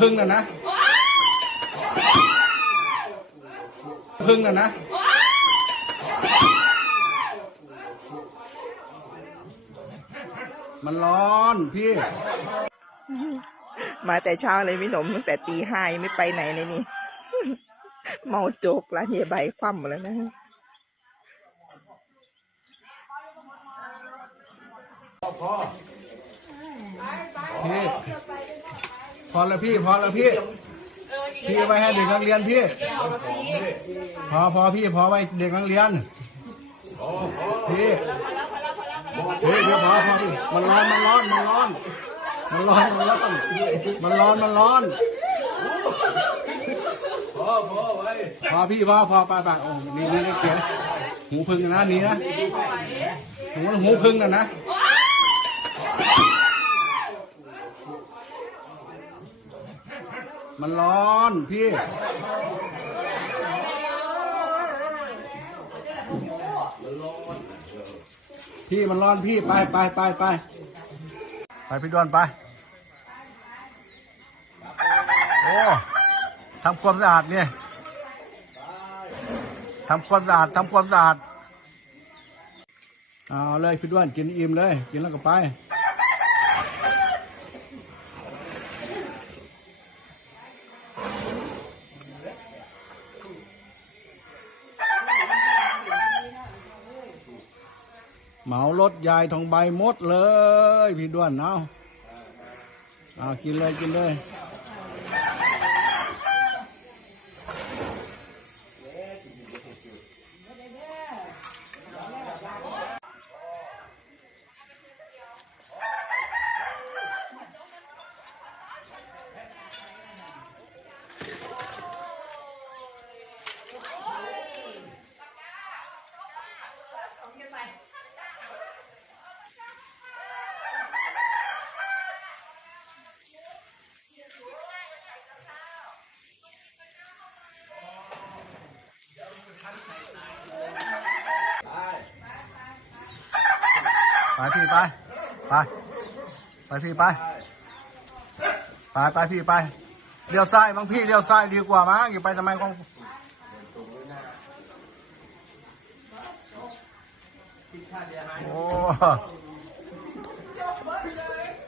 พึ่งน่ะนะพึ่งน่ะนะมันร้อนพี่ มาแต่เช้าเลยพี่หนมตั้งแต่ตีห้ายังไม่ไปไหนเลยนี่ เมาโจกร้านเฮียใบคว่ำหมดแล้วนะพี่ พอแล้วพี่ พอแล้วพี่ พี่เอาไปให้เด็กนักเรียนพี่ พอพอพี่ พอไว้เด็กนักเรียน พี่พี่พี่พอพอพี่มันร้อนมันร้อนมันร้อน มันร้อนมันร้อนมันร้อนมันร้อนพอพี่พอพอไปไปโอ้นี่นี่นี่เกี่ยวหูพึ่งนะนี่นะหูหูพึ่งนะนะ มันร้อนพี่ พี่มันร้อนพี่ไปไปไปไปไปพี่ดวนไป โอ้ทำความสะอาดเนี่ยทำความสะอาดทำความสะอาดเอาเลยพี่ด้วนกินอิ่มเลย กินแล้วก็ไป เหมารถยายทองใบหมดเลย พี่ด้วนเอาเอากินเลยกินเลย ไปพี่ไป ไป ไปพี่ไป ไปไปพี่ไป เลี้ยวซ้ายบางพี่เลี้ยวซ้ายดีกว่ามั้งอยู่ไปทำไมของโอ้